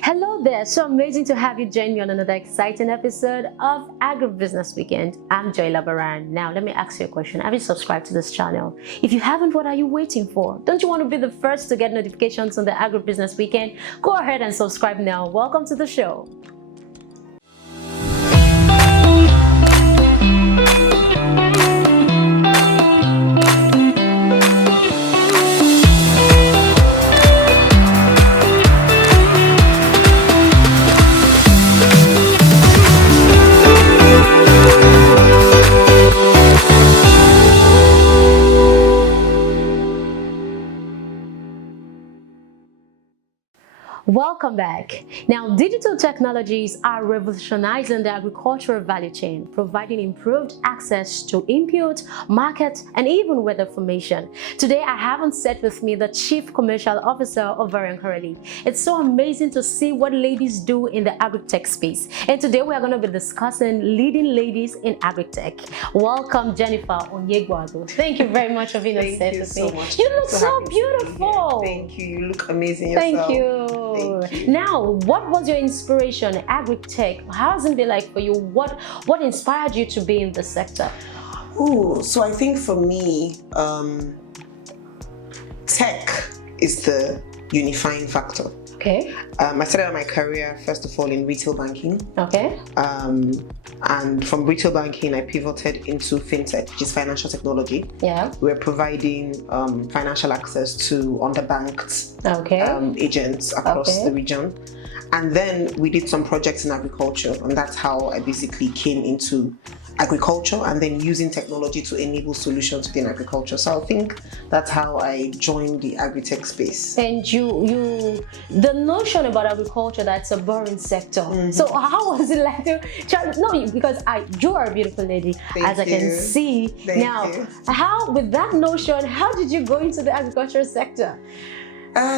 Hello there, so amazing to have you join me on another exciting episode of Agribusiness Weekend. I'm Joy Labaran. Now, let me ask you a question. Have you subscribed to this channel? If you haven't, what are you waiting for? Don't you want to be the first to get notifications on the Agribusiness Weekend? Go ahead and subscribe now. Welcome to the show. Welcome back. Now, digital technologies are revolutionizing the agricultural value chain, providing improved access to input, market, and even weather information. Today, I have on set with me the Chief Commercial Officer of Untitled. It's so amazing to see what ladies do in the Agritech space. And today, we are going to be discussing leading ladies in Agritech. Welcome, Jennifer Onyebuagu. Thank you very much for being on set with me. You look so beautiful. Thank you. You look amazing yourself. Thank you. Now, what was your inspiration? Agritech, how has it been like for you? What inspired you to be in the sector? So I think for me, tech is the unifying factor. Okay. I started my career first of all in retail banking. Okay. And from retail banking, I pivoted into fintech, which is financial technology. Yeah. We're providing financial access to underbanked agents across the region. And then we did some projects in agriculture, and that's how I basically came into agriculture and then using technology to enable solutions within agriculture. So I think that's how I joined the Agritech space. And the notion about agriculture, that's a boring sector. Mm-hmm. So how was it like to, no, because you are a beautiful lady, as I can see. How, with that notion, how did you go into the agricultural sector?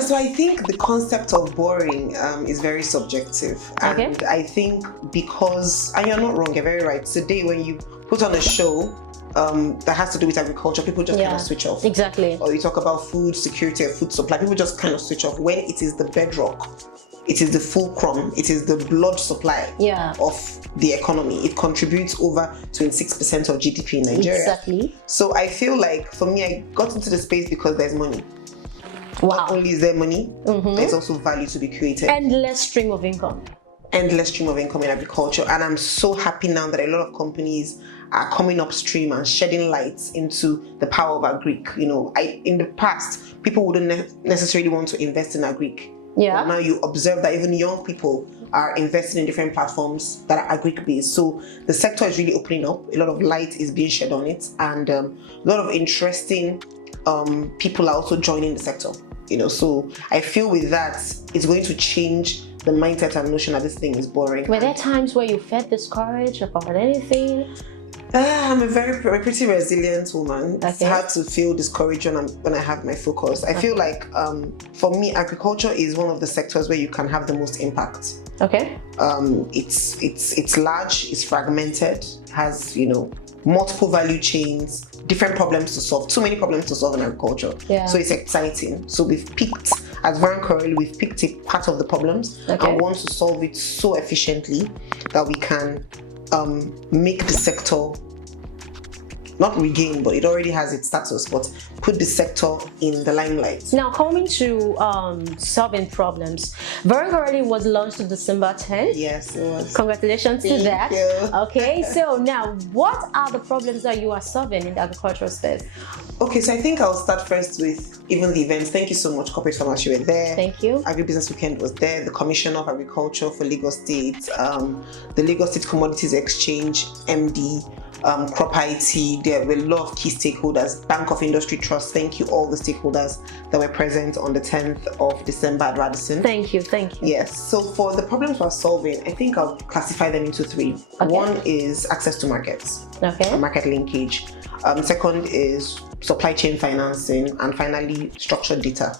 So I think the concept of boring is very subjective. And I think because, and you're not wrong, you're very right. Today when you put on a show that has to do with agriculture, people just kind of switch off. Exactly. Or you talk about food security or food supply, people just kind of switch off when it is the bedrock. It is the fulcrum, it is the blood supply of the economy. It contributes over 26% of GDP in Nigeria. Exactly. So I feel like, for me, I got into the space because there's money. Wow. Not only is there money, there's also value to be created. Endless stream of income. Endless stream of income in agriculture. And I'm so happy now that a lot of companies are coming upstream and shedding lights into the power of agric. You know, in the past, people wouldn't necessarily want to invest in agric. Yeah. But now you observe that even young people are investing in different platforms that are agric-based. So the sector is really opening up. A lot of light is being shed on it, and a lot of interesting people are also joining the sector. You know, so I feel with that, it's going to change the mindset and notion that this thing is boring. Were there times where you felt discouraged about anything? I'm a pretty resilient woman. Okay. It's hard to feel discouraged when I have my focus. I feel like for me, agriculture is one of the sectors where you can have the most impact. Okay. It's large, it's fragmented, has, you know, multiple value chains, different problems to solve, too many problems to solve in agriculture. Yeah. So it's exciting. So we've picked, as Van Correll, we've picked a part of the problems and want to solve it so efficiently that we can make the sector not regain, but it already has its status, but put the sector in the limelight. Now, coming to solving problems, Very Early was launched on December 10th. Yes, it was. Congratulations to that. Thank you. Okay, so now, what are the problems that you are solving in the agricultural space? Okay, so I think I'll start first with even the events. Thank you so much, Corporate Farmers, you were there. Thank you. Agribusiness Weekend was there. The Commissioner of Agriculture for Lagos State, the Lagos State Commodities Exchange, MD, Crop IT, there were a lot of key stakeholders, Bank of Industry Trust. Thank you all the stakeholders that were present on the 10th of December at Radisson. Thank you. Yes, so for the problems we're solving, I think I'll classify them into three. Okay. One is access to markets, market linkage. Second is supply chain financing, and finally, structured data.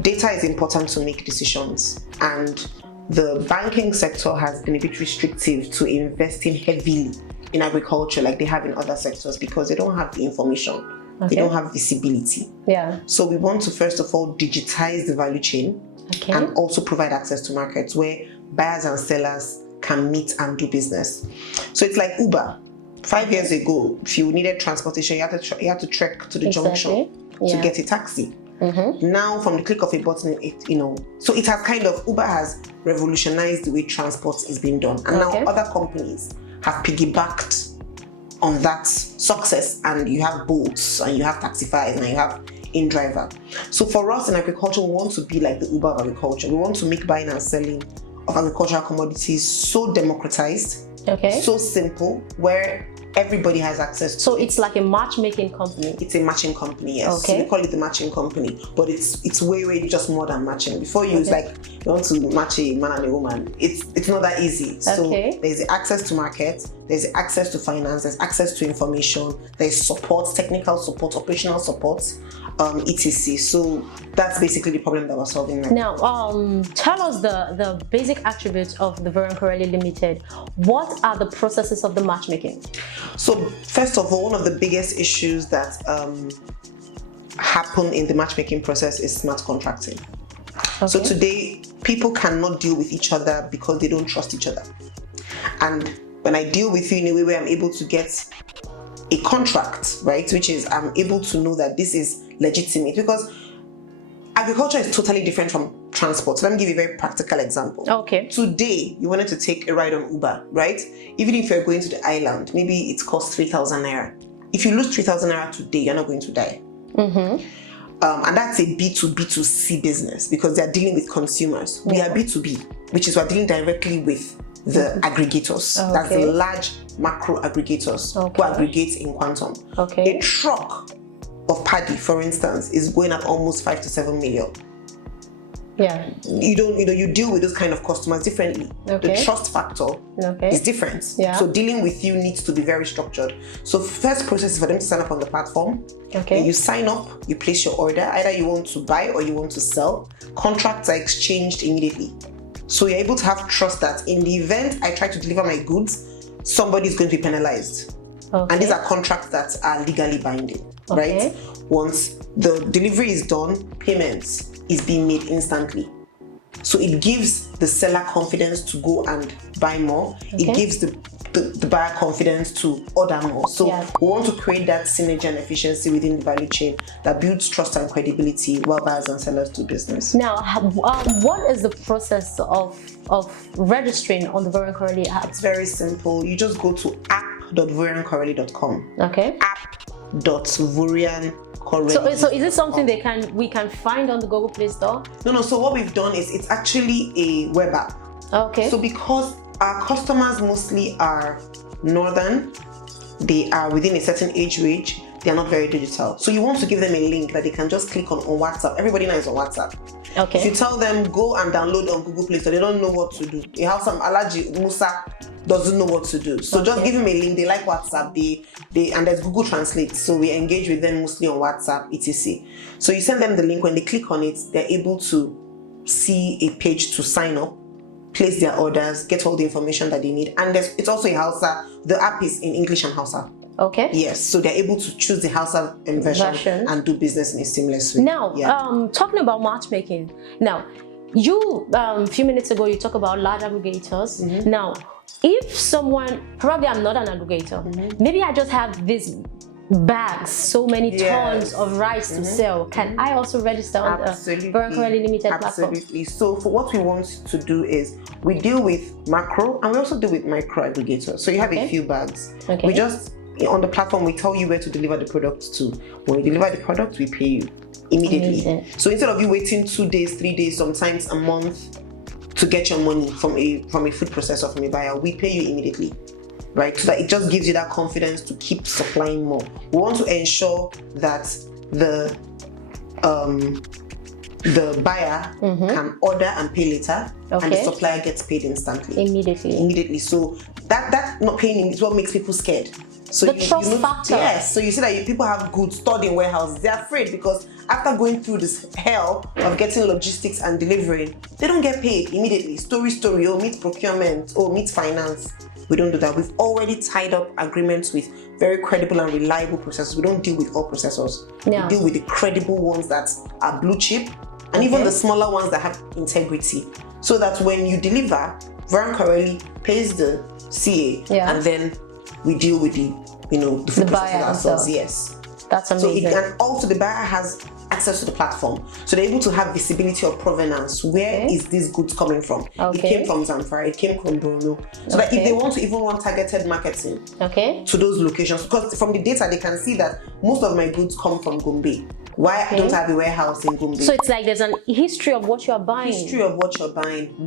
Data is important to make decisions, and the banking sector has been a bit restrictive to investing heavily in agriculture like they have in other sectors because they don't have the information. They don't have visibility. Yeah. So we want to first of all digitize the value chain Okay. and also provide access to markets where buyers and sellers can meet and do business. So it's like Uber. 5 years ago, if you needed transportation, you had to trek to the junction to get a taxi. Now, from the click of a button, so it has Uber has revolutionized the way transport is being done. And now other companies have piggybacked on that success, and you have boats, and you have Taxify, and you have InDriver. So for us in agriculture, we want to be like the Uber of agriculture. We want to make buying and selling of agricultural commodities so democratized, so simple, where everybody has access to. So it's like a matchmaking company. It's a matching company, yes. So we call it the matching company, but it's way just more than matching. Before you, it's like you want to match a man and a woman. It's not that easy. So there's the access to market, there's the access to finance, there's access to information, there's support, technical support, operational support, etc. So that's basically the problem that we're solving right now. Tell us the basic attributes of the Verankoreli Limited. What are the processes of the matchmaking? So first of all, one of the biggest issues that happen in the matchmaking process is smart contracting. So today, people cannot deal with each other because they don't trust each other. And when I deal with you in a way where I'm able to get a contract, right, which is I'm able to know that this is legitimate, because agriculture is totally different from transport. So let me give you a very practical example. Today, you wanted to take a ride on Uber, right? Even if you're going to the island, maybe it costs 3,000 naira. If you lose 3,000 naira today, you're not going to die. And that's a B2B2C business, because they're dealing with consumers. We are B2B, which is we're dealing directly with the aggregators. That's the large macro aggregators who aggregate in quantum. A truck of paddy, for instance, is going at almost 5 to 7 million. You deal with those kind of customers differently. The trust factor is different. So dealing with you needs to be very structured. So first process is for them to sign up on the platform. You sign up, you place your order. Either you want to buy or you want to sell. Contracts are exchanged immediately. So you're able to have trust that in the event I try to deliver my goods, somebody is going to be penalized. And these are contracts that are legally binding, right? Once the delivery is done, payments is being made instantly. So it gives the seller confidence to go and buy more. It gives the buyer confidence to order more. So we want to create that synergy and efficiency within the value chain that builds trust and credibility while buyers and sellers do business. Now, what is the process of registering on the Verankoreli app? It's very simple. You just go to app.verankoreli.com. app.vuriankoreli. So is it something we can find on the Google Play Store? No. So what we've done is it's actually a web app. So because our customers mostly are northern, they are within a certain age range, they are not very digital. So you want to give them a link that they can just click on WhatsApp. Everybody now is on WhatsApp. If you tell them go and download on Google Play Store, they don't know what to do. You have some Alaji Musa doesn't know what to do. So just give them a link. They like WhatsApp. And there's Google Translate. So we engage with them mostly on WhatsApp, etc. So you send them the link. When they click on it, they're able to see a page to sign up, place their orders, get all the information that they need. And it's also in Hausa. The app is in English and Hausa. Yes, so they're able to choose the Hausa version and do business in a seamless way. Now, talking about matchmaking. Now, you a few minutes ago you talked about large aggregators. Now, if someone, probably I'm not an aggregator, maybe I just have these bags, so many tons of rice to sell. Can I also register on the Verankoreli Limited platform? Absolutely. So for what we want to do is we deal with macro and we also deal with micro aggregators. So you have a few bags. We just on the platform we tell you where to deliver the product to. When we deliver the product, we pay you immediately. So instead of you waiting 2 days, 3 days, sometimes a month to get your money from a food processor, from a buyer, we pay you immediately. Right, so that it just gives you that confidence to keep supplying more. We want to ensure that the buyer can order and pay later, and the supplier gets paid instantly. Immediately. So that not paying is what makes people scared. So the trust factor. Yes. So you see that people have goods stored in warehouses. They're afraid because after going through this hell of getting logistics and delivering, they don't get paid immediately. Story, or meet procurement, or meet finance. We don't do that. We've already tied up agreements with very credible and reliable processors. We don't deal with all processors. We deal with the credible ones that are blue chip and even the smaller ones that have integrity, so that when you deliver, Varun Corelli pays the CA, and then we deal with the full process ourselves. Yes, that's amazing. And also the buyer has access to the platform, so they're able to have visibility of provenance. Where is this goods coming from? It came from Zamfara, it came from Borno, so that if they want to even run targeted marketing to those locations, because from the data they can see that most of my goods come from Gombe. Why don't I have a warehouse in Gombe? So it's like there's a history of what you're buying.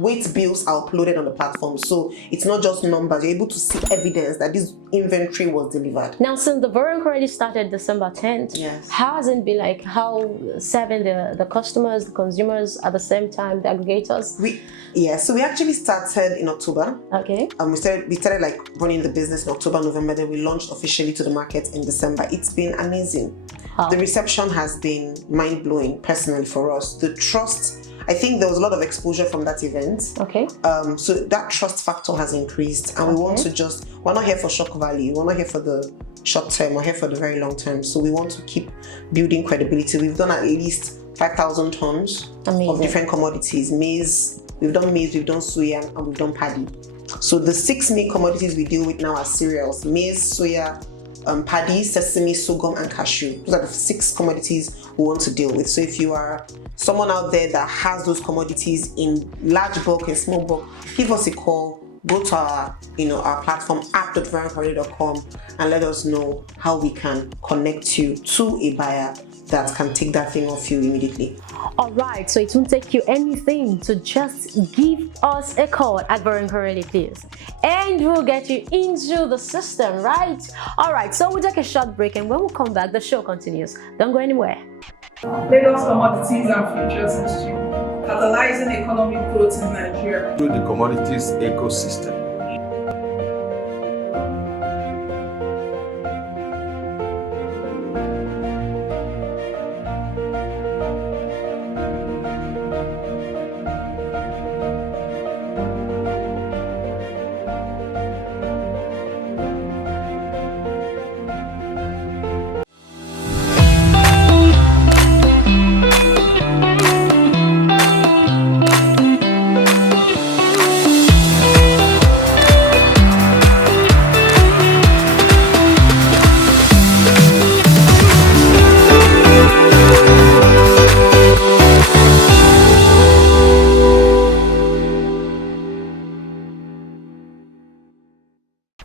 Weight bills are uploaded on the platform, so it's not just numbers. You're able to see evidence that this inventory was delivered. Now, since the Varun already started December 10th, how has it been like? How serving the customers, the consumers at the same time, the aggregators? So we actually started in October. We started like running the business in October, November. Then we launched officially to the market in December. It's been amazing. The reception has been mind-blowing personally for us. The trust, I think there was a lot of exposure from that event. So that trust factor has increased, and we want to we're not here for shock value. We're not here for the short term. We're here for the very long term. So we want to keep building credibility. We've done at least 5,000 tons of different commodities. Maize, we've done soya, and we've done paddy. So the 6 main commodities we deal with now are cereals: maize, soya, paddy, sesame, sorghum, and cashew. Those are the 6 commodities we want to deal with. So if you are someone out there that has those commodities in large bulk and small bulk, give us a call. Go to our our platform app.varuncorelli.com and let us know how we can connect you to a buyer that can take that thing off you immediately. All right, so it won't take you anything to just give us a call at Varun Corelli, please, and we'll get you into the system, right? All right, so we'll take a short break, and when we come back, the show continues. Don't go anywhere. Lagos Commodities and Futures Institute, catalyzing economic growth in Nigeria through the commodities ecosystem.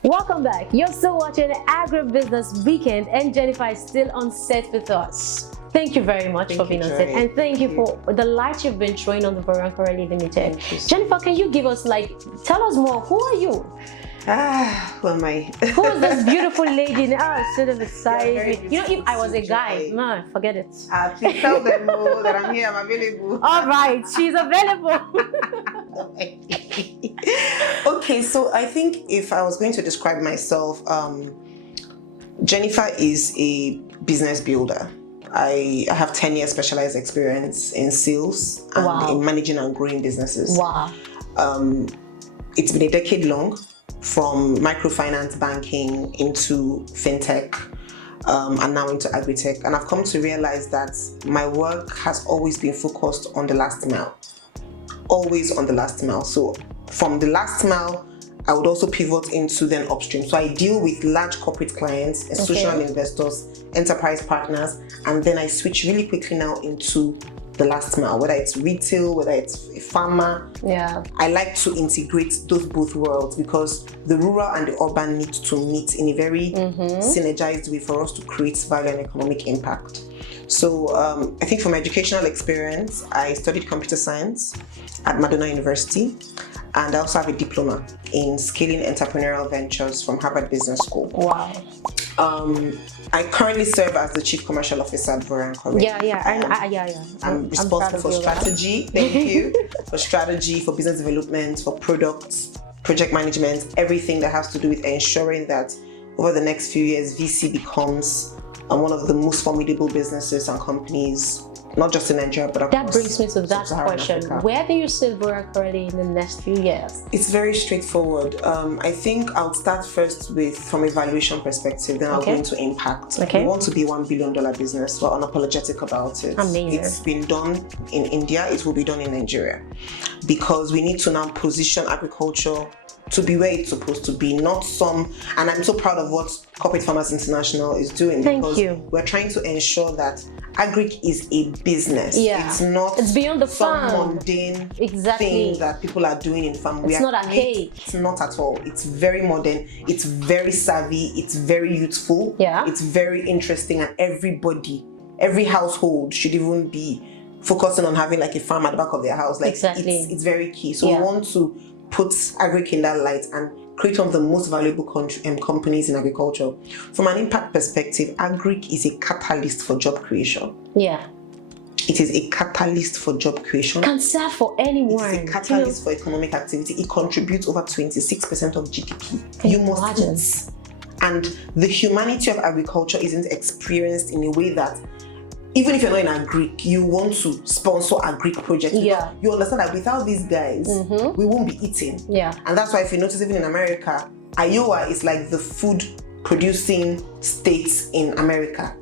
Welcome back. You're still watching Agribusiness Weekend, and Jennifer is still on set with us. Thank you very much for being on set, and thank you for the light you've been showing on the Varun Corelli Limited. Jennifer, can you give us tell us more? Who are you? Who am I? Who is this beautiful lady? Sort of beside me. If I was a guy, man, forget it. Please tell them that I'm here, I'm available. All right, she's available. Okay, so I think if I was going to describe myself, Jennifer is a business builder. I have 10 years specialized experience in sales and in managing and growing businesses. Wow. It's been a decade long, from microfinance banking into fintech, and now into Agritech. And I've come to realize that my work has always been focused on the last mile. Always on the last mile. So from the last mile, I would also pivot into then upstream. So I deal with large corporate clients, institutional investors, enterprise partners, and then I switch really quickly now into the last mile, whether it's retail, whether it's a farmer. I like to integrate those both worlds because the rural and the urban need to meet in a very synergized way for us to create value and economic impact. So I think from my educational experience, I studied computer science at Madonna University, and I also have a diploma in scaling entrepreneurial ventures from Harvard Business School. Wow. I currently serve as the Chief Commercial Officer at Varun Corelli. I'm responsible for strategy. Thank you. For strategy, for business development, for products, project management, everything that has to do with ensuring that over the next few years, VC becomes one of the most formidable businesses and companies not just in Nigeria, but across that brings me to that question. Africa. Where do you see Burakuri in the next few years? It's very straightforward. I think I'll start first with from a valuation perspective, then I'll go into impact. We want to be $1 billion business. We're unapologetic about it. Amazing. It's been done in India. It will be done in Nigeria, because we need to now position agriculture to be where it's supposed to be, not some. And I'm so proud of what Corporate Farmers International is doing, because we're trying to ensure that agric is a business. It's beyond the farm. Some mundane thing that people are doing in farm. It's not archaic. It's not at all. It's very modern. It's very savvy. It's very youthful. It's very interesting, and every household should even be focusing on having like a farm at the back of their house. Like it's very key. So we want to put agric in that light and create one of the most valuable companies in agriculture. From an impact perspective, agric is a catalyst for job creation. It is a catalyst for job creation. Can serve for anyone. It's a catalyst for economic activity. It contributes over 26% of GDP. You must eat. And the humanity of agriculture isn't experienced in a way that, even if you're not in agric, you want to sponsor agric projects. You understand that without these guys, we won't be eating. And that's why, if you notice, even in America, Iowa is like the food producing states in America.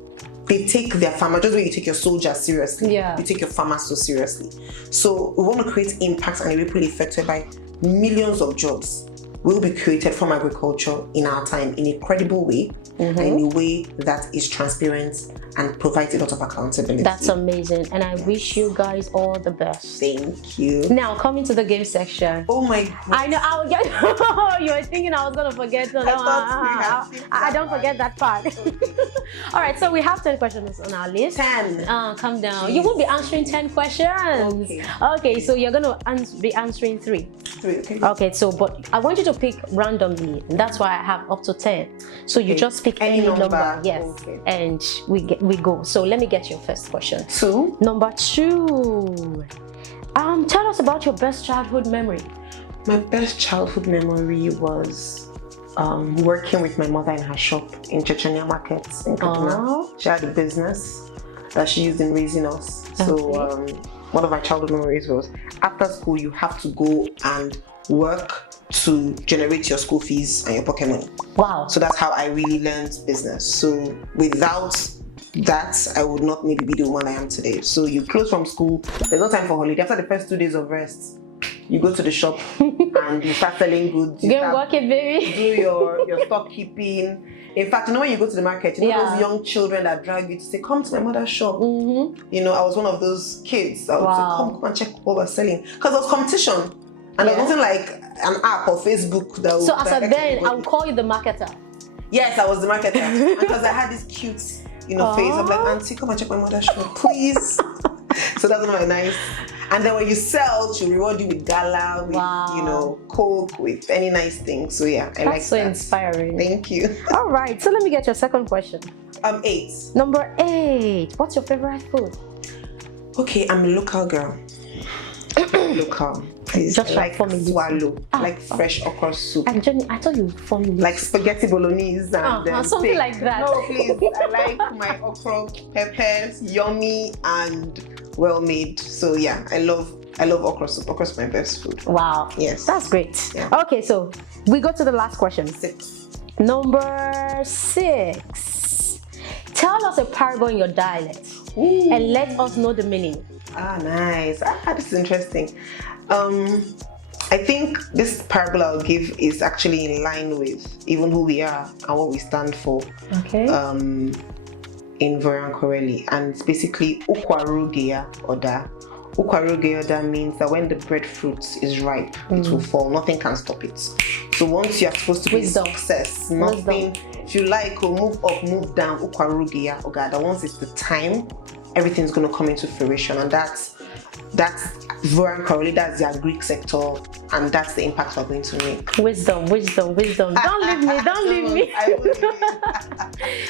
They take their farmers, just the way you take your soldiers seriously, you take your farmers so seriously. So we want to create impact and a ripple effect whereby millions of jobs will be created from agriculture in our time in a credible way, and in a way that is transparent and provides a lot of accountability. That's amazing, and I wish you guys all the best. Thank you. Now, coming to the game section. Oh my God. I know, you were thinking I was going to forget. No, I don't forget that part. All right, so we have 10 questions on our list. 10. Calm down. You won't be answering 10 questions. Okay, so you're going to be answering 3. Okay, so but I want you to pick randomly, and that's why I have up to 10. So you just pick any number. And we go. So let me get your first question. 2. Number 2. Tell us about your best childhood memory. My best childhood memory was working with my mother in her shop in Chechnya Markets in Kaduna. She had a business that she used in raising us. So one of my childhood memories was, after school you have to go and work to generate your school fees and your pocket money. Wow. So that's how I really learned business. So without that, I would not maybe be the woman I am today. So you close from school, there's no time for holiday. After the first 2 days of rest, you go to the shop and you start selling goods. You get working, baby. Do your stock keeping. In fact, when you go to the market, those young children that drag you to say, come to my mother's shop. I was one of those kids that would say, come and check what we're selling. Because there was competition. And there was nothing like an app or Facebook that would... So as a then, I would call you the marketer. Yes, I was the marketer. Because I had this cute, face. I'm like, auntie, come and check my mother's shop, please. So that's one of my nice... And then when you sell, she'll reward you with gala, with Coke, with any nice thing. So yeah, I like that. That's so inspiring. Thank you. All right, so let me get your second question. 8. Number 8. What's your favorite food? Okay, I'm a local girl. Local. Just like swallow, like fresh okra soup. And Jenny, I thought you formed like spaghetti bolognese and something steak. Like that. No, please. I like my okra peppers, yummy and well made. So yeah, I love okra soup. Okra is my best food. Wow. Yes. That's great. Yeah. Okay, so we go to the last question. 6. Number 6. Tell us a parable in your dialect. And let us know the meaning. Nice. This is interesting. I think this parable I'll give is actually in line with even who we are and what we stand for. Okay. In Vorankoreli, and it's basically Ukwarugeya Oda. Ukwarugeya Oda means that when the breadfruit is ripe, it will fall. Nothing can stop it. So once you are supposed to be success, nothing. If you like, will move up, move down. Ukwarugeya Oda. That once it's the time, everything's going to come into fruition, and that's Voran Corley, that's the Greek sector, and that's the impact we're going to make. Wisdom. Don't leave me. Don't leave me.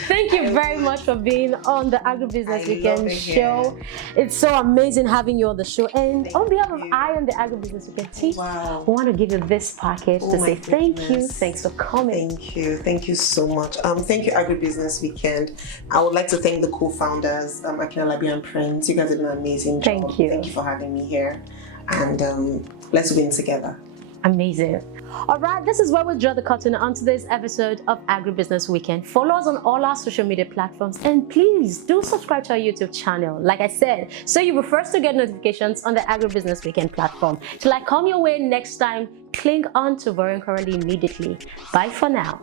Thank you very much for being on the Agribusiness Weekend show. It's so amazing having you on the show. And on behalf of I and the Agribusiness Weekend team, I want to give you this package to say thank you. Thanks for coming. Thank you so much. Thank you, Agribusiness Weekend. I would like to thank the co-founders, Akinalabi and Prince. You guys did an amazing job. Thank you. Thank you for having me here. And let's win together. Amazing. All right, this is where we draw the curtain on today's episode of Agribusiness Weekend. Follow us on all our social media platforms, and please do subscribe to our YouTube channel, like I said, so you'll be first to get notifications on the Agribusiness Weekend platform. Till I come your way next time, cling on to Voran Corley immediately. Bye for now.